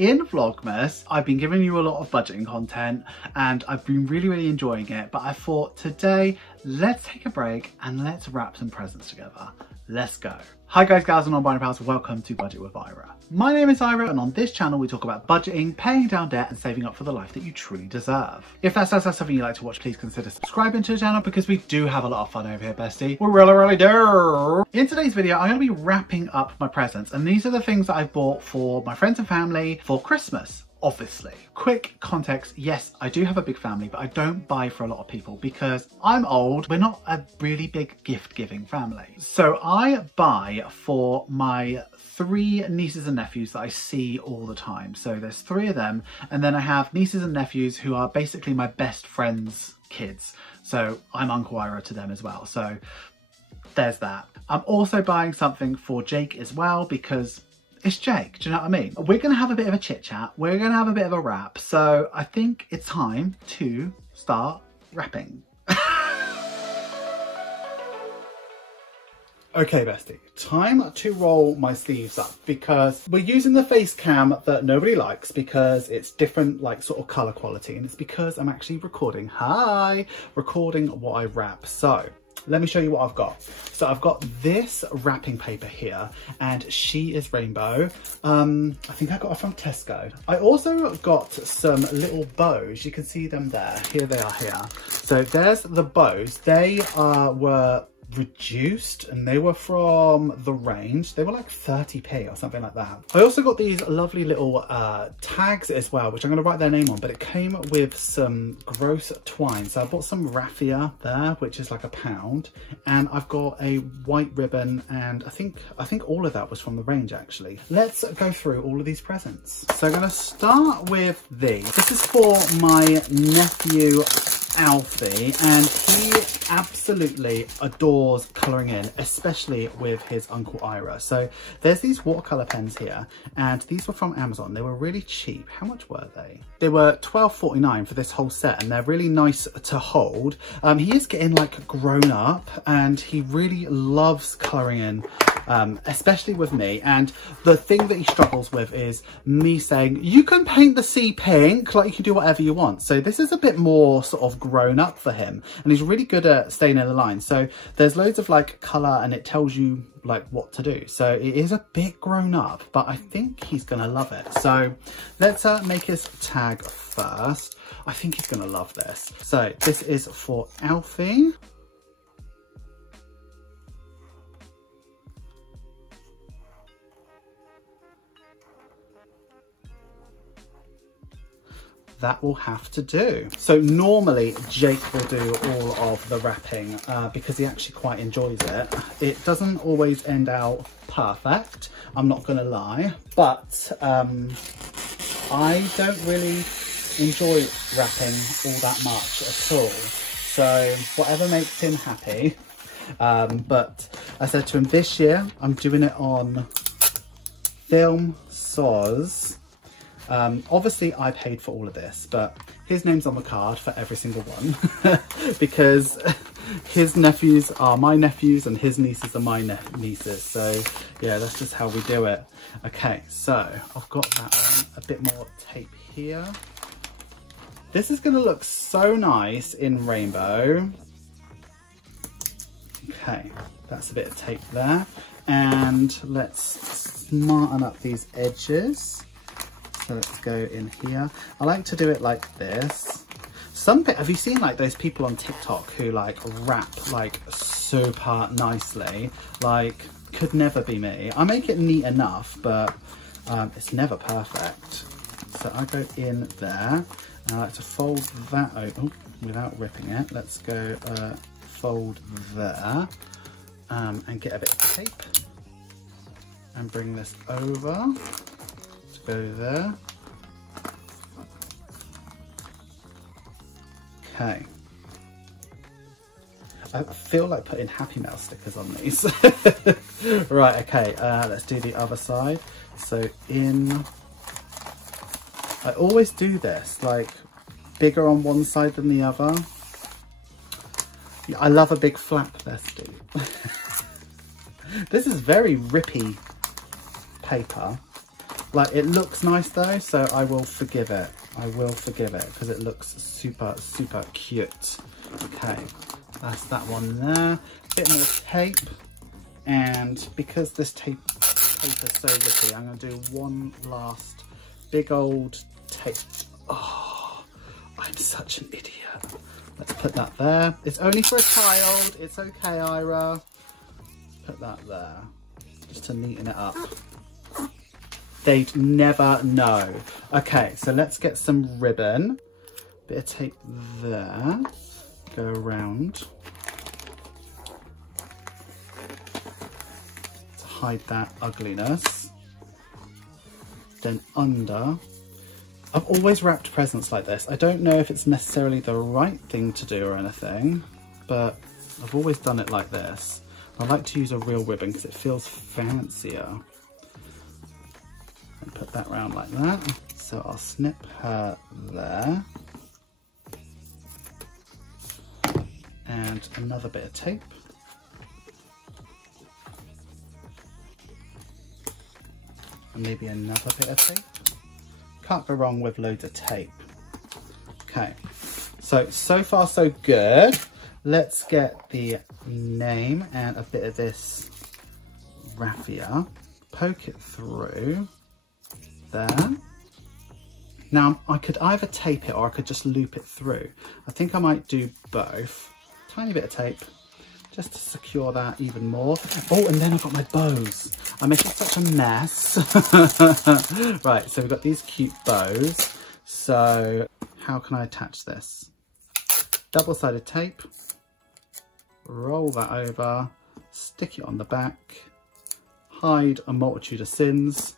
in Vlogmas, I've been giving you a lot of budgeting content and I've been really enjoying it, but I thought today, let's take a break and let's wrap some presents together. Let's go. Hi guys, gals and non-binary pals, welcome to Budget with Ira. My name is Ira and on this channel we talk about budgeting, paying down debt and saving up for the life that you truly deserve. If that sounds like something you like to watch, please consider subscribing to the channel because we do have a lot of fun over here, bestie. We really do. In today's video, I'm going to be wrapping up my presents and these are the things that I bought for my friends and family for Christmas. Obviously. Quick context, yes, I do have a big family, but I don't buy for a lot of people because I'm old. We're not a really big gift giving family. So I buy for my 3 nieces and nephews that I see all the time. So there's 3 of them. And then I have nieces and nephews who are basically my best friends' kids. So I'm Uncle Ira to them as well. So there's that. I'm also buying something for Jake as well because it's Jake, do you know what I mean? We're going to have a bit of a chit chat. We're going to have a bit of a wrap. So I think it's time to start wrapping. Okay, bestie, time to roll my sleeves up because we're using the face cam that nobody likes because it's different, like sort of color quality. And it's because I'm actually recording, recording what I wrap. So let me show you what I've got. So I've got this wrapping paper here and she is rainbow. I think I got it from Tesco. I also got some little bows. You can see them there. Here they are here. So there's the bows. They were reduced and they were from the range. They were like 30p or something like that. I also got these lovely little tags as well, which I'm going to write their name on, but it came with some gross twine. So I bought some raffia there, which is like £1, and I've got a white ribbon, and I think all of that was from the range actually. Let's go through all of these presents. So I'm going to start with these. This is for my nephew Alfie, and he absolutely adores colouring in, especially with his Uncle Ira. So there's these watercolour pens here, and these were from Amazon. They were really cheap. How much were they? They were £12.49 for this whole set, and they're really nice to hold. He is getting like grown up, and he really loves colouring in, especially with me. And the thing that he struggles with is me saying, you can paint the sea pink, like you can do whatever you want. So this is a bit more sort of grown up for him, and he's really good at staying in the line. So there's loads of like colour and it tells you like what to do. So it is a bit grown up, but I think he's gonna love it. So let's make his tag first. I think he's gonna love this. So this is for Alfie. That will have to do. So normally Jake will do all of the wrapping because he actually quite enjoys it. It doesn't always end out perfect, I'm not gonna lie, but I don't really enjoy wrapping all that much at all. So whatever makes him happy. But I said to him this year, I'm doing it on film soz. Obviously I paid for all of this, but his name's on the card for every single one because his nephews are my nephews and his nieces are my nieces. So yeah, that's just how we do it. Okay, so I've got that a bit more tape here. This is going to look so nice in rainbow. Okay, that's a bit of tape there. And let's smarten up these edges. So let's go in here. I like to do it like this. Have you seen like those people on TikTok who like wrap like super nicely? Like, could never be me. I make it neat enough, but it's never perfect. So I go in there. And I like to fold that open without ripping it. Let's go fold there and get a bit of tape and bring this over. Go there. Okay. I feel like putting Happy Mail stickers on these. Right, okay, let's do the other side. So I always do this, like bigger on one side than the other. I love a big flap bestie. This is very rippy paper. Like, it looks nice though, so I will forgive it. I will forgive it because it looks super, super cute. Okay, that's that one there. Bit more tape. And because this tape is so rippy, I'm going to do one last big old tape. Oh, I'm such an idiot. Let's put that there. It's only for a child. It's okay, Ira. Put that there, just to neaten it up. They'd never know. Okay, so let's get some ribbon. Bit of tape there. Go around. To hide that ugliness. Then under. I've always wrapped presents like this. I don't know if it's necessarily the right thing to do or anything, but I've always done it like this. I like to use a real ribbon because it feels fancier. And put that round like that. So I'll snip her there. And another bit of tape. And maybe another bit of tape. Can't go wrong with loads of tape. Okay, so far so good. Let's get the name and a bit of this raffia. Poke it through there. Now I could either tape it or I could just loop it through. I think I might do both. Tiny bit of tape just to secure that even more. Oh, and then I've got my bows. I'm making such a mess. Right, so we've got these cute bows. So how can I attach this? Double-sided tape. Roll that over. Stick it on the back. Hide a multitude of sins.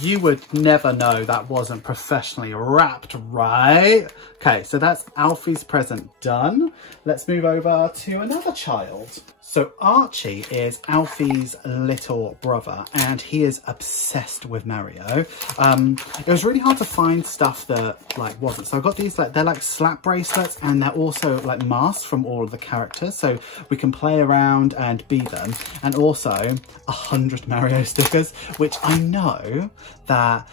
You would never know that wasn't professionally wrapped, right? Okay, so that's Alfie's present done. Let's move over to another child. So Archie is Alfie's little brother and he is obsessed with Mario. It was really hard to find stuff that like wasn't. So I got these, like they're like slap bracelets and they're also like masks from all of the characters. So we can play around and be them. And also 100 Mario stickers, which I know that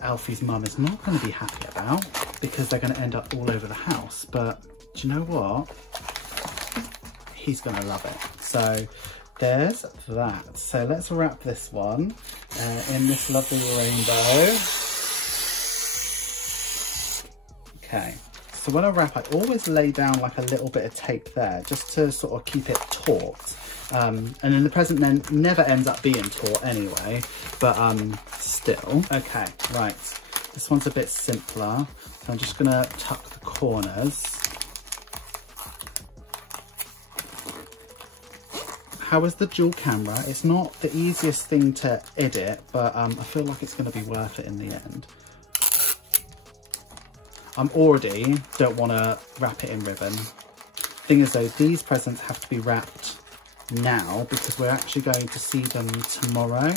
Alfie's mum is not going to be happy about because they're going to end up all over the house. But do you know what? He's going to love it. So there's that. So let's wrap this one in this lovely rainbow. Okay. So when I wrap, I always lay down like a little bit of tape there just to sort of keep it taut. And then the present then never ends up being taut anyway, but still. Okay, right. This one's a bit simpler. So I'm just gonna tuck the corners. How is the dual camera? It's not the easiest thing to edit, but I feel like it's gonna be worth it in the end. I'm already don't want to wrap it in ribbon. Thing is though, these presents have to be wrapped now because we're actually going to see them tomorrow.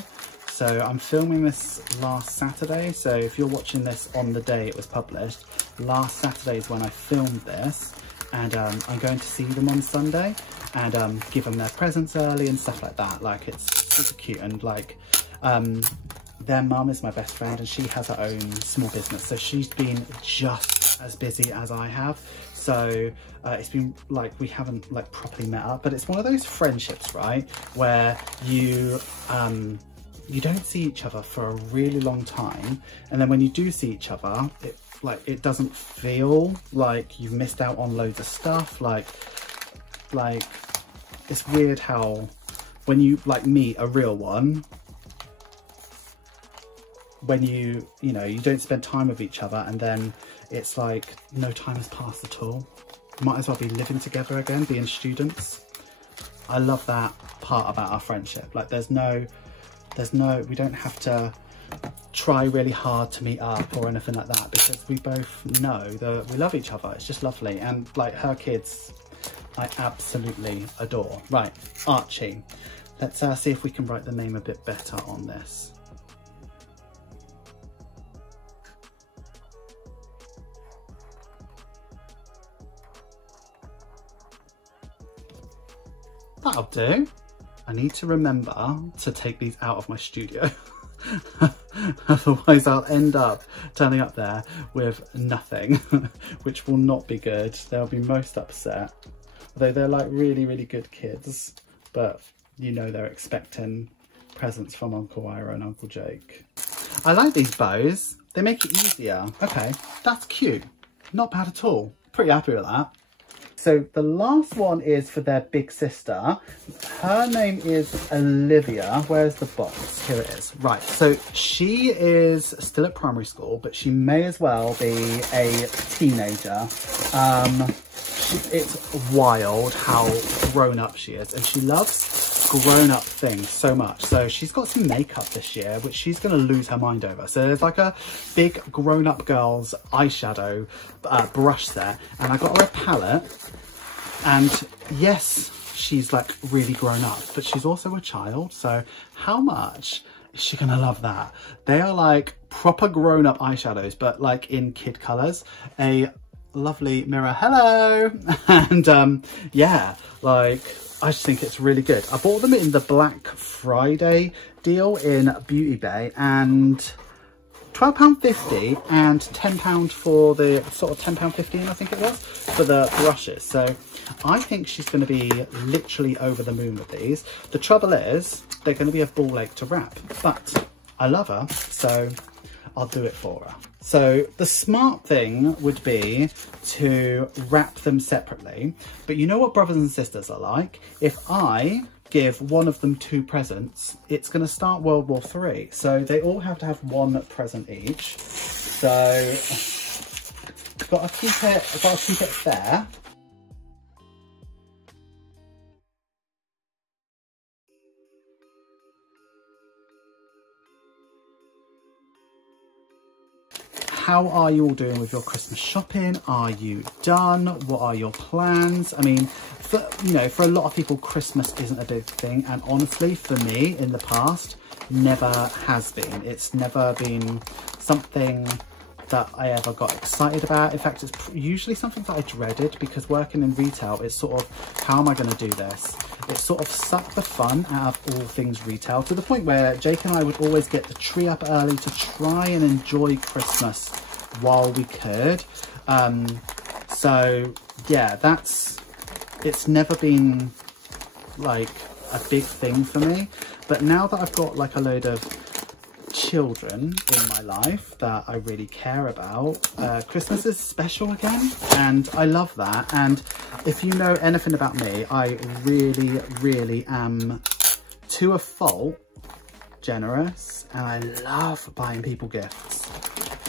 So I'm filming this last Saturday. So if you're watching this on the day it was published, last Saturday is when I filmed this, and I'm going to see them on Sunday and give them their presents early and stuff like that. Like, it's super cute, and like their mum is my best friend and she has her own small business, so she's been just as busy as I have. So it's been like, we haven't like properly met up, but it's one of those friendships, right, where you don't see each other for a really long time, and then when you do see each other, it doesn't feel like you've missed out on loads of stuff. Like it's weird how when you like meet a real one, when you don't spend time with each other, and then it's like no time has passed at all. Might as well be living together again, being students. I love that part about our friendship. Like there's no, we don't have to try really hard to meet up or anything like that, because we both know that we love each other. It's just lovely. And like her kids, I absolutely adore. Right, Archie. Let's see if we can write the name a bit better on this. That'll do. I need to remember to take these out of my studio. Otherwise I'll end up turning up there with nothing, which will not be good. They'll be most upset. Although they're like really, really good kids, but you know they're expecting presents from Uncle Ira and Uncle Jake. I like these bows. They make it easier. Okay, that's cute. Not bad at all. Pretty happy with that. So the last one is for their big sister. Her name is Olivia. Where's the box? Here it is. Right, so she is still at primary school, but she may as well be a teenager. It's wild how grown up she is, and she loves grown up things so much. So she's got some makeup this year, which she's going to lose her mind over. So there's like a big grown up girl's eyeshadow brush there, and I got her a palette. And yes, she's like really grown up, but she's also a child. So how much is she gonna love that? They are like proper grown up eyeshadows, but like in kid colors. A lovely mirror, hello. And yeah, like I just think it's really good. I bought them in the Black Friday deal in Beauty Bay, and £12.50 and £10 for the sort of £10.15 I think it was for the brushes. So I think she's going to be literally over the moon with these. The trouble is they're going to be a ball ache to wrap, but I love her, so I'll do it for her. So the smart thing would be to wrap them separately, but you know what brothers and sisters are like? If I give one of them 2 presents, it's going to start World War III. So they all have to have 1 present each. So I've got to keep it fair. How are you all doing with your Christmas shopping? Are you done? What are your plans? I mean, for a lot of people, Christmas isn't a big thing. And honestly, for me, in the past, never has been. It's never been something that I ever got excited about. In fact, it's usually something that I dreaded, because working in retail, it's sort of, how am I going to do this? It sort of sucked the fun out of all things retail, to the point where Jake and I would always get the tree up early to try and enjoy Christmas while we could. So yeah, it's never been like a big thing for me. But now that I've got like a load of children in my life that I really care about, Christmas is special again, and I love that. And if you know anything about me, I really, really am, to a fault, generous, and I love buying people gifts.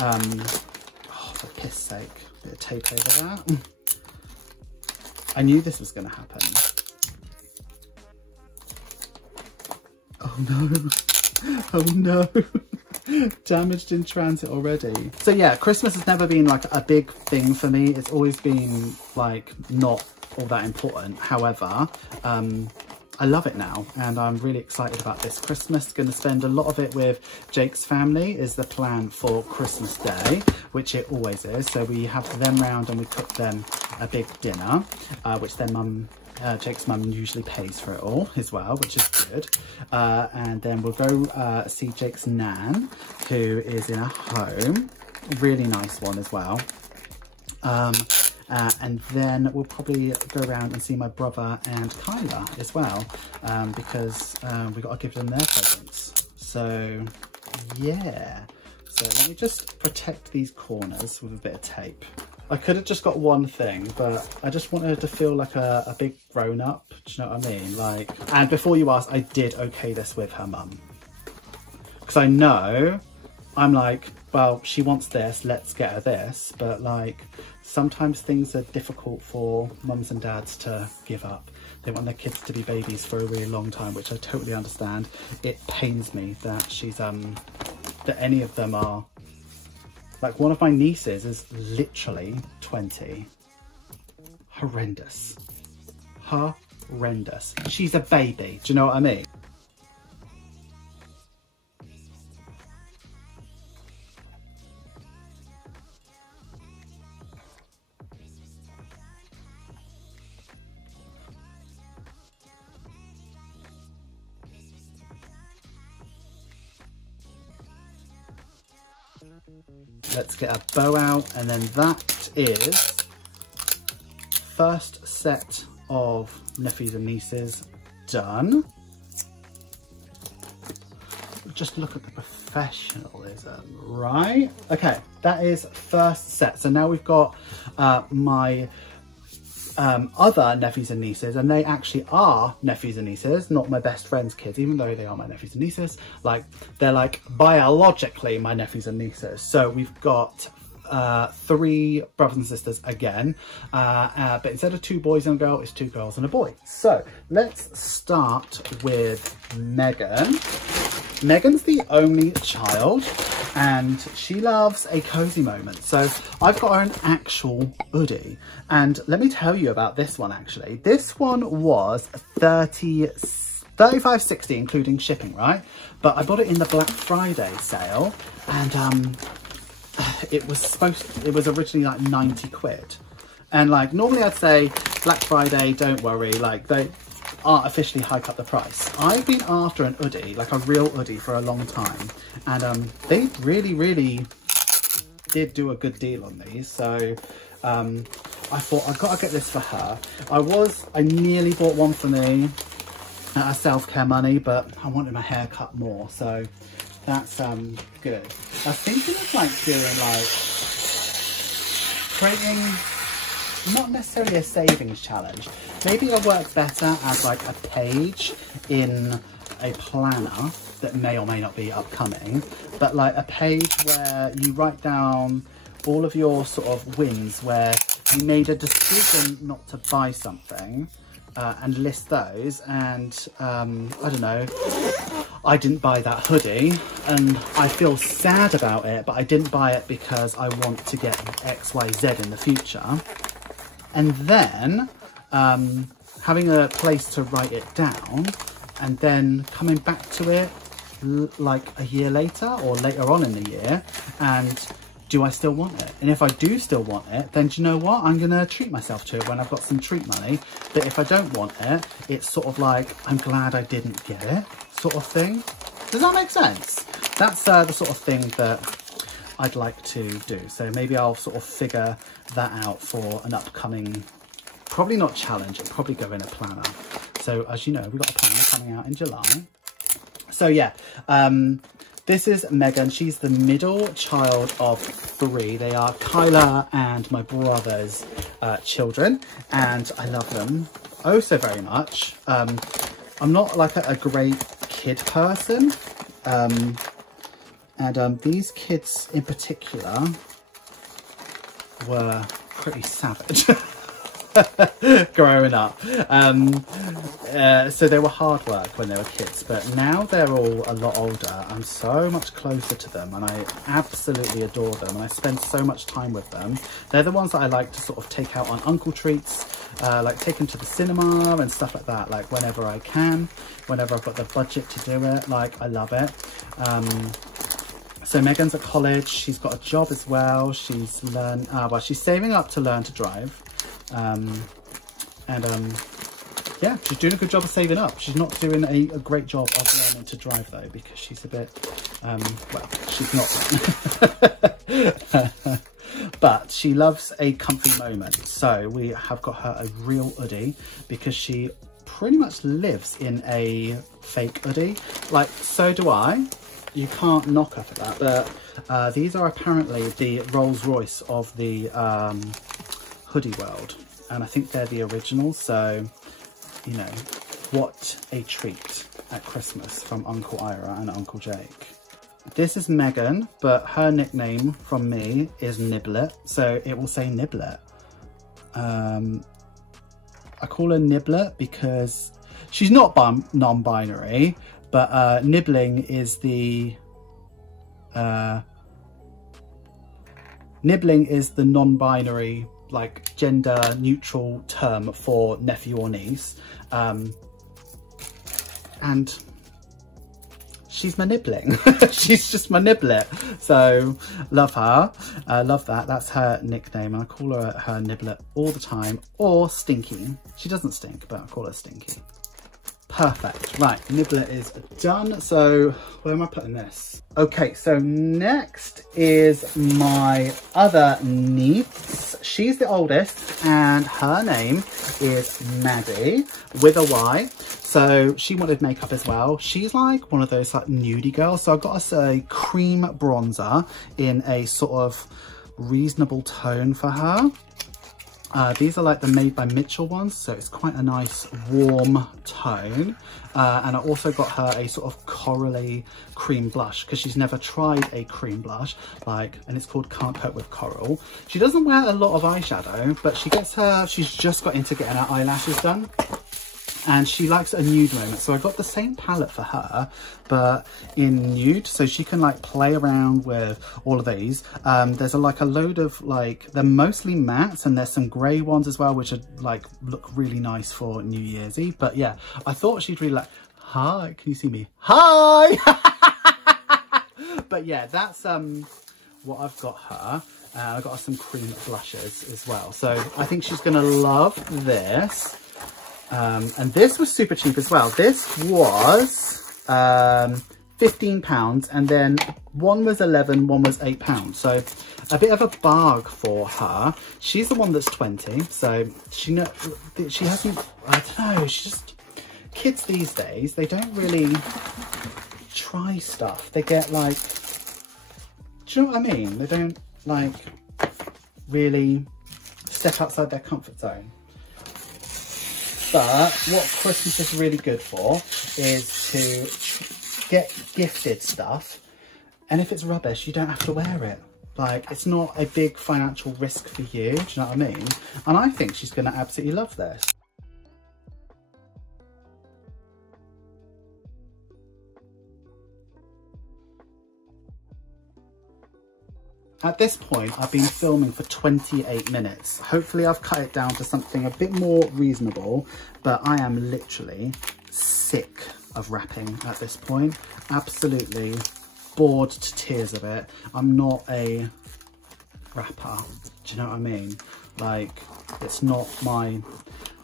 Oh, for piss sake, bit of tape over that. I knew this was going to happen. Oh no. Oh no. Damaged in transit already. So yeah, Christmas has never been like a big thing for me. It's always been like not all that important. However, I love it now, and I'm really excited about this Christmas. Going to spend a lot of it with Jake's family is the plan for Christmas Day, which it always is. So we have them round and we cook them a big dinner, which their mum, Jake's mum, usually pays for it all as well, which is good. And then we'll go see Jake's nan, who is in a home, really nice one as well. And then we'll probably go around and see my brother and Kyla as well, because we've got to give them their presents. So yeah, so let me just protect these corners with a bit of tape. I could have just got one thing, but I just wanted her to feel like a big grown up. Do you know what I mean? Like, and before you ask, I did okay this with her mum, because I know I'm like, well, she wants this, let's get her this. But like, sometimes things are difficult for mums and dads to give up. They want their kids to be babies for a really long time, which I totally understand. It pains me that she's that any of them are. Like, one of my nieces is literally 20. Horrendous. Horrendous. She's a baby. Do you know what I mean? Let's get a bow out, and then that is first set of nephews and nieces done. Just look at the professionalism, right? Okay, that is first set. So now we've got my other nephews and nieces, and they actually are nephews and nieces, not my best friend's kids, even though they are my nephews and nieces. Like, they're like biologically my nephews and nieces. So we've got 3 brothers and sisters again, but instead of 2 boys and a girl, it's 2 girls and a boy. So let's start with Megan. Megan's the only child, and she loves a cozy moment. So I've got her an actual hoodie, and let me tell you about this one. Actually, this one was $35.60 including shipping, right? But I bought it in the Black Friday sale, and it was originally like 90 quid. And like, normally I'd say Black Friday, don't worry, like they artificially hike up the price. I've been after an hoodie, like a real hoodie, for a long time, and they really did do a good deal on these. So I thought I've got to get this for her. I nearly bought one for me at a self-care money, but I wanted my hair cut more, so that's good. I was thinking of like doing like creating not necessarily a savings challenge. Maybe it'll work better as like a page in a planner that may or may not be upcoming, but like a page where you write down all of your sort of wins where you made a decision not to buy something, and list those. And I don't know, I didn't buy that hoodie and I feel sad about it, but I didn't buy it because I want to get XYZ in the future. And then having a place to write it down, and then coming back to it like a year later or later on in the year, and do I still want it? And if I do still want it, then do you know what? I'm gonna treat myself to it when I've got some treat money. But if I don't want it, it's sort of like, I'm glad I didn't get it, sort of thing. Does that make sense? That's the sort of thing that I'd like to do. So maybe I'll sort of figure that out for an upcoming, probably not challenge, it'll probably go in a planner. So as you know, we've got a planner coming out in July. So yeah, this is Megan. She's the middle child of 3. They are Kyla and my brother's children, and I love them oh so very much. I'm not like a great kid person, and these kids in particular were pretty savage growing up. So they were hard work when they were kids, but now they're all a lot older. I'm so much closer to them, and I absolutely adore them, and I spend so much time with them. They're the ones that I like to sort of take out on uncle treats, like take them to the cinema and stuff like that, like whenever I can, whenever I've got the budget to do it. Like, I love it. So Megan's at college, she's got a job as well. She's well, she's saving up to learn to drive. Yeah, she's doing a good job of saving up. She's not doing a great job of learning to drive though, because she's a bit, well, she's not. But she loves a comfy moment. So we have got her a real hoodie, because she pretty much lives in a fake hoodie. Like, so do I. You can't knock her for that. But these are apparently the Rolls Royce of the hoodie world, and I think they're the originals. So, you know, what a treat at Christmas from Uncle Ira and Uncle Jake. This is Megan, but her nickname from me is Niblet, so it will say Niblet. I call her Niblet because she's not non-binary, but nibbling is the non-binary, like, gender neutral term for nephew or niece, and she's my nibbling. She's just my niblet. So love her. Love that. That's her nickname, and I call her Niblet all the time, or Stinky. She doesn't stink, but I call her Stinky. Perfect. Right, nibbler is done. So where am I putting this? Okay, so next is my other niece. She's the oldest and her name is Maddie with a Y. So she wanted makeup as well. She's like one of those like nudie girls. So I got us a cream bronzer in a sort of reasonable tone for her. These are like the Made by Mitchell ones, so it's quite a nice warm tone. And I also got her a sort of corally cream blush because she's never tried a cream blush, and it's called Can't Cope with Coral. She doesn't wear a lot of eyeshadow, but she's just got into getting her eyelashes done. And she likes a nude moment, so I got the same palette for her, but in nude, so she can like play around with all of these. There's a load of they're mostly mattes, and there's some grey ones as well, which are look really nice for New Year's Eve. But yeah, I thought she'd really like. Hi, can you see me? Hi. But yeah, that's what I've got her. I got her some cream blushes as well, so I think she's gonna love this. And this was super cheap as well. This was £15, and then one was £11, one was £8. So a bit of a bargain for her. She's the one that's 20, so she hasn't, I don't know, she's just, kids these days, they don't really try stuff. They get do you know what I mean? They don't really step outside their comfort zone. But what Christmas is really good for is to get gifted stuff, and if it's rubbish, you don't have to wear it. It's not a big financial risk for you, do you know what I mean? And I think she's going to absolutely love this. At this point, I've been filming for 28 minutes. Hopefully I've cut it down to something a bit more reasonable, but I am literally sick of wrapping at this point. Absolutely bored to tears of it. I'm not a wrapper, do you know what I mean? It's not my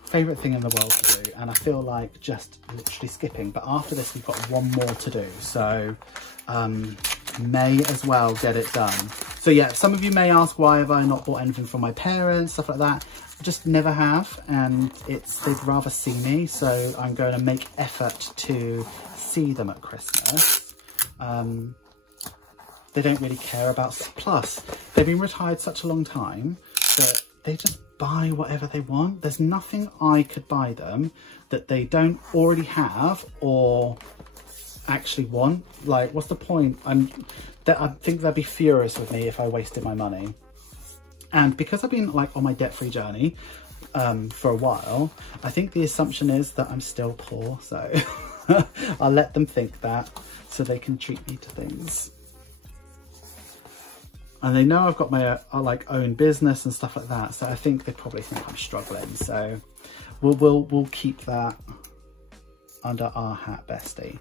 favourite thing in the world to do, and I feel like just literally skipping. But after this, we've got one more to do, so may as well get it done. So yeah, some of you may ask, why have I not bought anything from my parents, stuff like that. I just never have, and they'd rather see me, so I'm going to make effort to see them at Christmas. They don't really care about stuff. Plus, they've been retired such a long time that they just buy whatever they want. There's nothing I could buy them that they don't already have or actually want. What's the point? I think they'd be furious with me if I wasted my money. And because I've been on my debt-free journey for a while, I think the assumption is that I'm still poor, so I'll let them think that so they can treat me to things. And they know I've got my own business and stuff like that, so I think they probably think I'm struggling. So we'll keep that under our hat, bestie.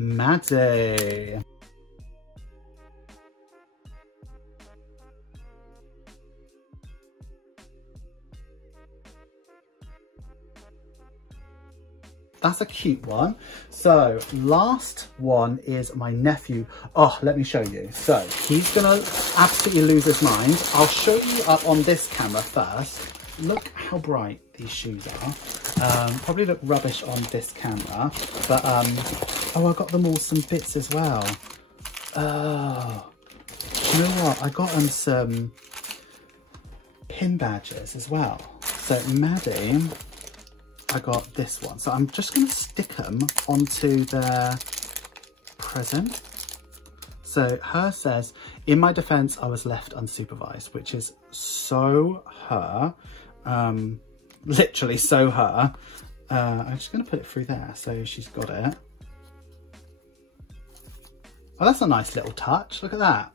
Maddie. That's a cute one. So last one is my nephew. Oh, let me show you. So he's gonna absolutely lose his mind. I'll show you up on this camera first. Look how bright these shoes are. Probably look rubbish on this camera, but oh, I got them all some bits as well. Oh, you know what? I got them some pin badges as well. So Maddie, I got this one. So I'm just going to stick them onto their present. So her says, in my defense, I was left unsupervised, which is so her. Literally so her. I'm just going to put it through there so she's got it. Oh, that's a nice little touch. Look at that.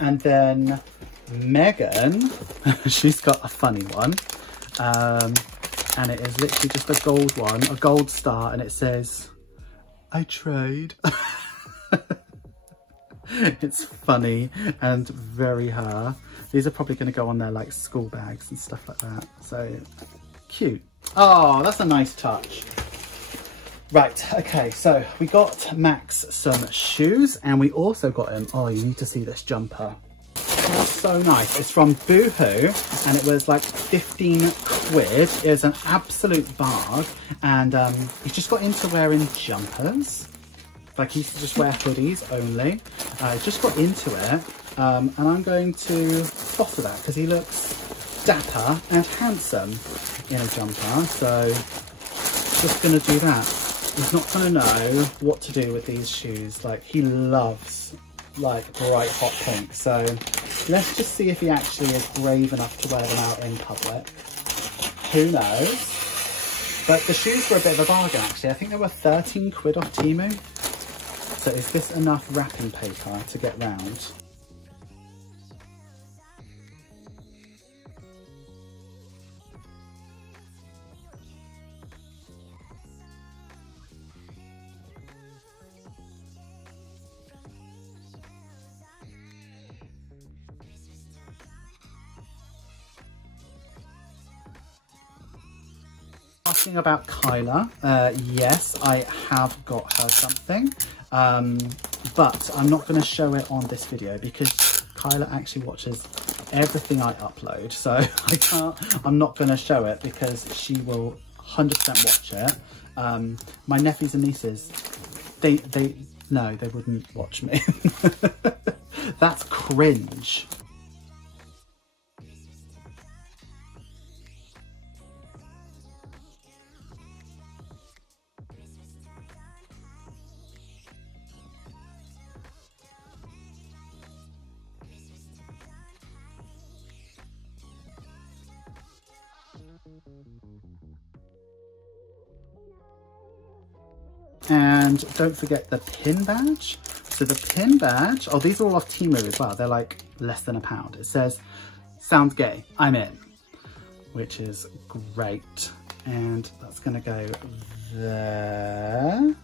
And then Megan, she's got a funny one. And it is literally just a gold one, a gold star, and it says, I tried. It's funny and very her. These are probably going to go on their like school bags and stuff like that. So cute. Oh, that's a nice touch. Right, okay, so we got Max some shoes and we also got him, oh, you need to see this jumper. It's so nice. It's from Boohoo and it was like 15 quid. It's an absolute bargain and he's just got into wearing jumpers. Like he used to just wear hoodies only. Just got into it and I'm going to foster that because he looks dapper and handsome in a jumper. So just going to do that. He's not going to know what to do with these shoes. Like he loves like bright hot pink. So let's just see if he actually is brave enough to wear them out in public. Who knows? But the shoes were a bit of a bargain actually. I think they were 13 quid off Temu. So is this enough wrapping paper to get round? Asking about Kyla, yes, I have got her something, but I'm not going to show it on this video because Kyla actually watches everything I upload, so I'm not going to show it because she will 100% watch it. My nephews and nieces, no, they wouldn't watch me. That's cringe. And don't forget the pin badge. So the pin badge, oh, these are all off Temu as well. They're like less than £1. It says, sounds gay, I'm in, which is great. And that's gonna go there.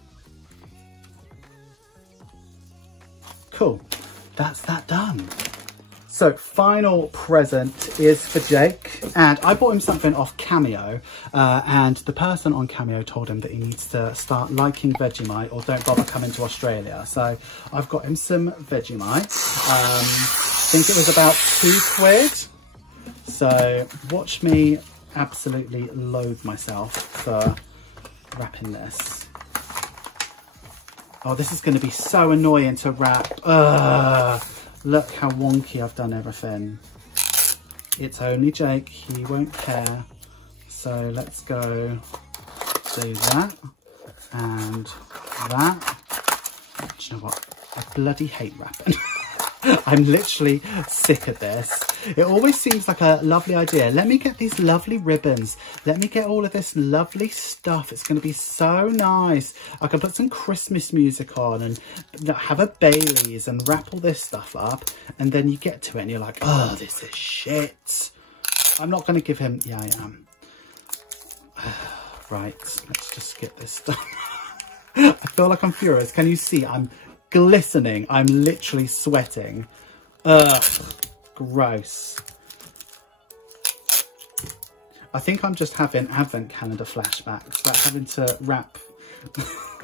Cool, that's that done. So final present is for Jake, and I bought him something off Cameo, and the person on Cameo told him that he needs to start liking Vegemite or don't bother coming to Australia. So I've got him some Vegemite. I think it was about 2 quid. So watch me absolutely loathe myself for wrapping this. Oh, this is going to be so annoying to wrap. Look how wonky I've done everything. It's only Jake, he won't care. So let's go do that and that. Do you know what? I bloody hate wrapping. I'm literally sick of this. It always seems like a lovely idea. Let me get these lovely ribbons. Let me get all of this lovely stuff. It's going to be so nice. I can put some Christmas music on and have a Baileys and wrap all this stuff up. And then you get to it and you're like, oh, this is shit. I'm not going to give him... Yeah, I am. Right, let's just get this done. I feel like I'm furious. Can you see? I'm glistening. I'm literally sweating. Ugh, gross. I think I'm just having advent calendar flashbacks, like having to wrap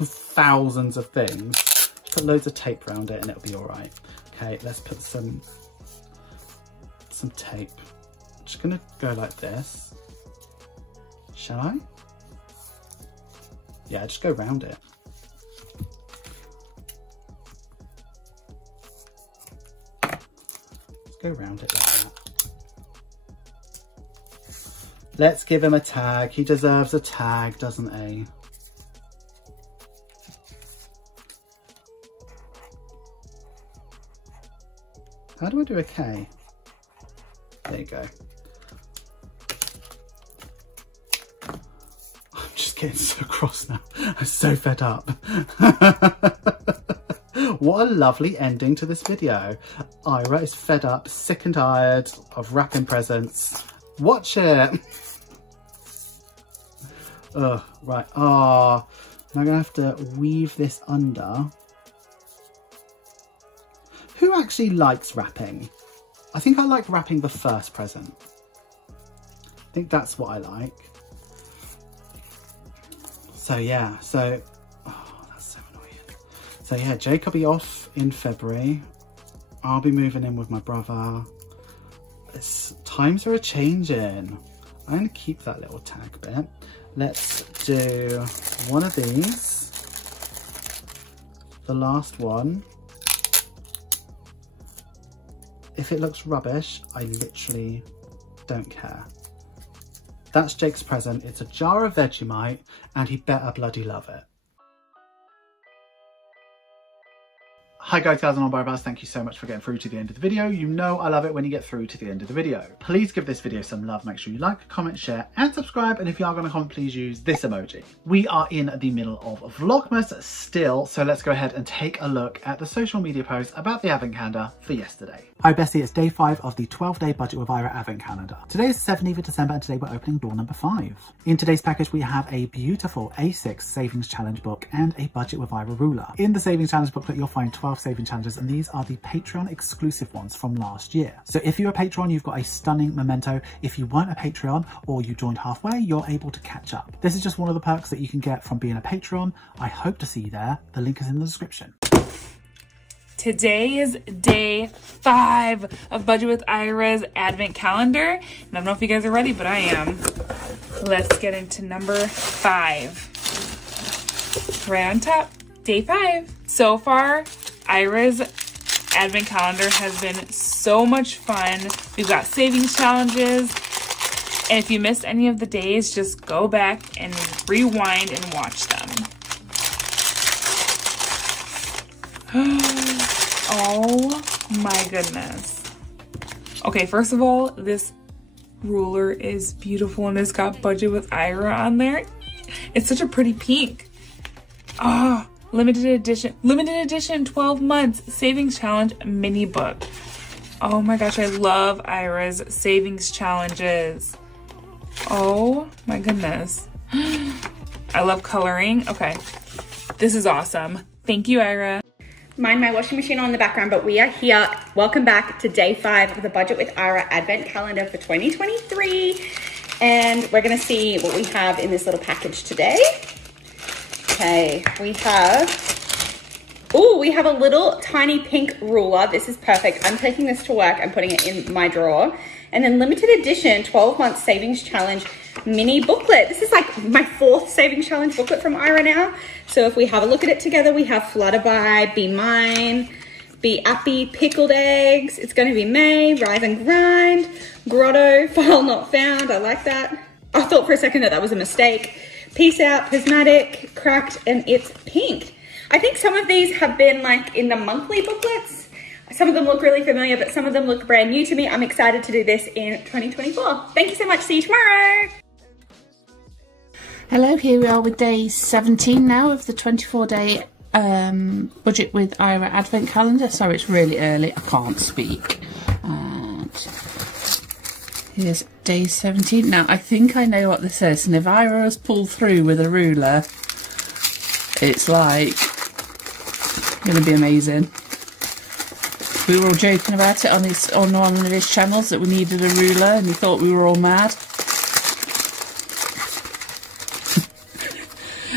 thousands of things. Put loads of tape around it and it'll be all right. Okay, let's put some tape. I'm just gonna go like this. Shall I? Yeah, just go around it. Go around it like that. Let's give him a tag. He deserves a tag, doesn't he? How do I do a K? There you go. I'm just getting so cross now. I'm so fed up. What a lovely ending to this video. Ira is fed up, sick and tired of wrapping presents. Watch it. Right. Oh, I'm going to have to weave this under. who actually likes wrapping? I think I like wrapping the first present. I think that's what I like. So yeah, so, oh, that's so annoying. So yeah, Jake will be off in February. I'll be moving in with my brother. Times are a-changing. I'm gonna keep that little tag bit. Let's do one of these. The last one. If it looks rubbish, I literally don't care. That's Jake's present. It's a jar of Vegemite and he better bloody love it. Hi guys, gals and all-barbers, thank you so much for getting through to the end of the video. You know I love it when you get through to the end of the video. Please give this video some love. Make sure you like, comment, share and subscribe. And if you are going to comment, please use this emoji. We are in the middle of Vlogmas still, so let's go ahead and take a look at the social media post about the advent calendar for yesterday. Hi Bestie, it's day 5 of the 12-day Budget with Ira advent calendar. Today is the 17th of December and today we're opening door number 5. In today's package we have a beautiful A6 savings challenge book and a Budget with Ira ruler. In the savings challenge booklet you'll find 12 saving challenges and these are the Patreon exclusive ones from last year. So if you're a Patreon, you've got a stunning memento. If you weren't a Patreon or you joined halfway, you're able to catch up. This is just one of the perks that you can get from being a Patreon. I hope to see you there. The link is in the description. Today is day 5 of Budget with Ira's advent calendar. And I don't know if you guys are ready, but I am. Let's get into number 5. Right on top, day 5. So far, Ira's advent calendar has been so much fun. We've got savings challenges. And if you missed any of the days, just go back and rewind and watch them. Oh my goodness. Okay, first of all, this ruler is beautiful and it's got Budget with Ira on there. It's such a pretty pink. Oh, limited edition 12 months savings challenge mini book. Oh my gosh, I love Ira's savings challenges. Oh my goodness. I love coloring. Okay, this is awesome. Thank you, Ira. Mind my washing machine on in the background, but we are here. Welcome back to day 5 of the Budget with Ira advent calendar for 2023. And we're gonna see what we have in this little package today. Okay, we have a little tiny pink ruler. This is perfect. I'm taking this to work and putting it in my drawer. And then limited edition 12-month savings challenge mini booklet. This is like my 4th savings challenge booklet from Ira now. So if we have a look at it together, we have Flutterby, Be Mine, Be Appy, Pickled Eggs. It's going to be May, Rise and Grind, Grotto, File Not Found. I like that. I thought for a second that that was a mistake. Peace Out, Prismatic, Cracked, and It's Pink. I think some of these have been like in the monthly booklets. Some of them look really familiar, but some of them look brand new to me. I'm excited to do this in 2024. Thank you so much. See you tomorrow. Hello, here we are with day 17 now of the 24-day Budget with Ira advent calendar. Sorry, it's really early, I can't speak. And here's day 17. Now, I think I know what this is, and if Ira has pulled through with a ruler, it's like going to be amazing. We were all joking about it on one of his channels that we needed a ruler, and he thought we were all mad.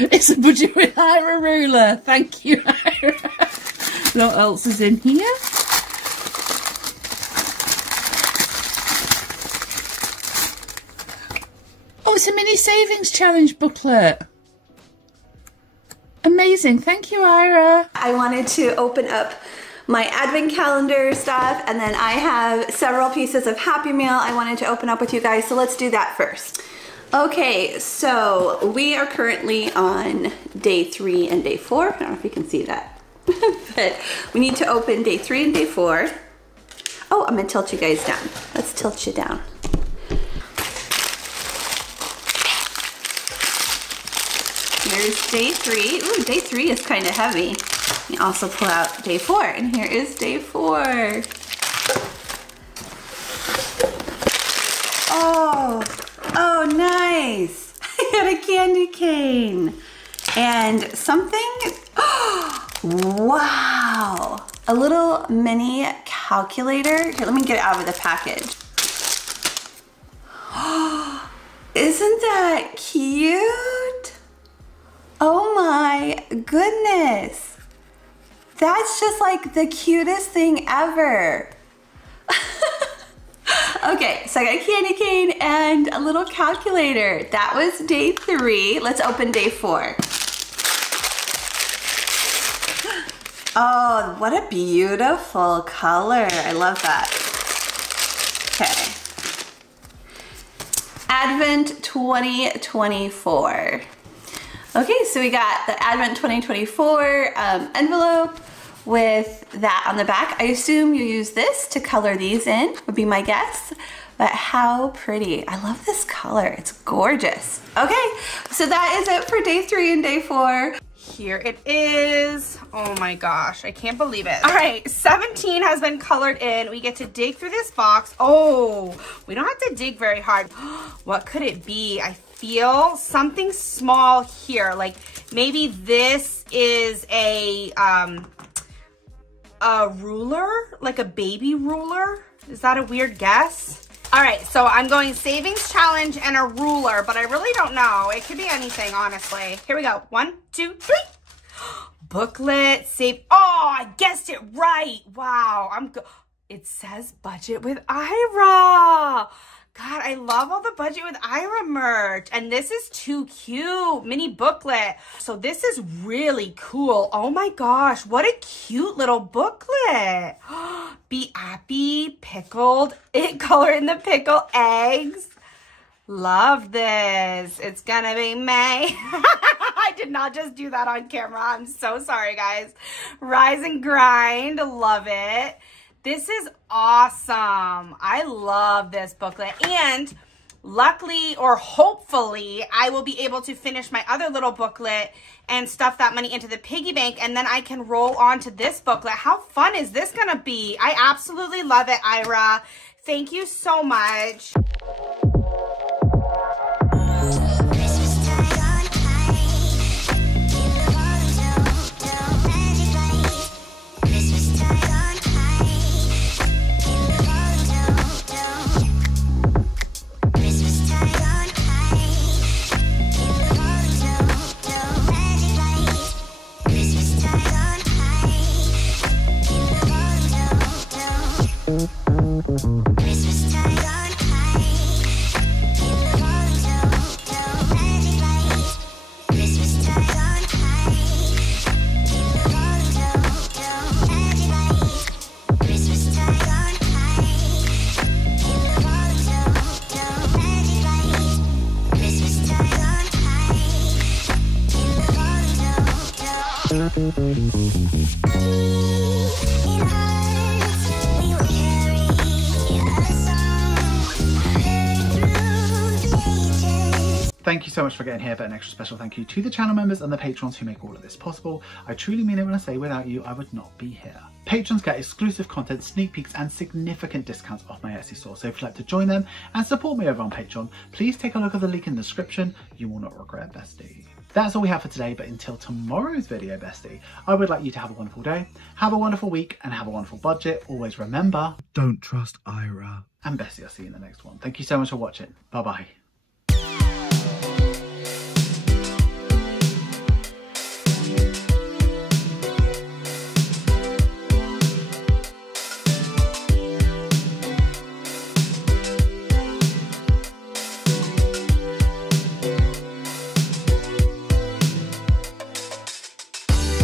It's a Budget with Ira ruler. Thank you, Ira. What else is in here? Oh, it's a mini savings challenge booklet. Amazing. Thank you, Ira. I wanted to open up my advent calendar stuff, and then I have several pieces of Happy Meal I wanted to open up with you guys, so let's do that first. Okay, so we are currently on day 3 and day 4. I don't know if you can see that, but we need to open day 3 and day 4. Oh, I'm gonna tilt you guys down. Let's tilt you down. Here's day 3. Ooh, day 3 is kind of heavy. You also pull out day 4, and here is day 4. Oh, nice. I got a candy cane and something. Wow. a little mini calculator. Here, let me get it out of the package. Isn't that cute? Oh my goodness. That's just like the cutest thing ever. Okay, so I got a candy cane and a little calculator. That was day 3. Let's open day 4. Oh, what a beautiful color. I love that. Okay. Advent 2024. Okay, so we got the Advent 2024 envelope with that on the back. I assume you use this to color these in, would be my guess. But how pretty. I love this color. It's gorgeous. Okay, so that is it for day 3 and day 4. Here it is. Oh my gosh, I can't believe it. All right, 17 has been colored in. We get to dig through this box. Oh, we don't have to dig very hard. What could it be? I feel something small here. Like maybe this is a ruler, like a baby ruler. Is that a weird guess? All right, so I'm going savings challenge and a ruler, but I really don't know. It could be anything, honestly. Here we go. 1, 2, 3. Booklet, save. Oh, I guessed it right. Wow, it says budget with Ira. God, I love all the budget with Ira merch. And this is too cute. Mini booklet. So this is really cool. Oh my gosh, what a cute little booklet. Be happy, pickled. It color in the pickle eggs. Love this. It's gonna be May. I did not just do that on camera. I'm so sorry, guys. Rise and grind. Love it. This is awesome. I love this booklet. And luckily or hopefully, I will be able to finish my other little booklet and stuff that money into the piggy bank, and then I can roll on to this booklet. How fun is this gonna be? I absolutely love it, Ira. Thank you so much. Thank you so much for getting here, but an extra special thank you to the channel members and the patrons who make all of this possible. I truly mean it when I say without you, I would not be here. Patrons get exclusive content, sneak peeks, and significant discounts off my Etsy store. So if you'd like to join them and support me over on Patreon, please take a look at the link in the description. You will not regret, bestie. That's all we have for today, but until tomorrow's video, bestie, I would like you to have a wonderful day, have a wonderful week, and have a wonderful budget. Always remember, don't trust Ira. And bestie, I'll see you in the next one. Thank you so much for watching. Bye-bye.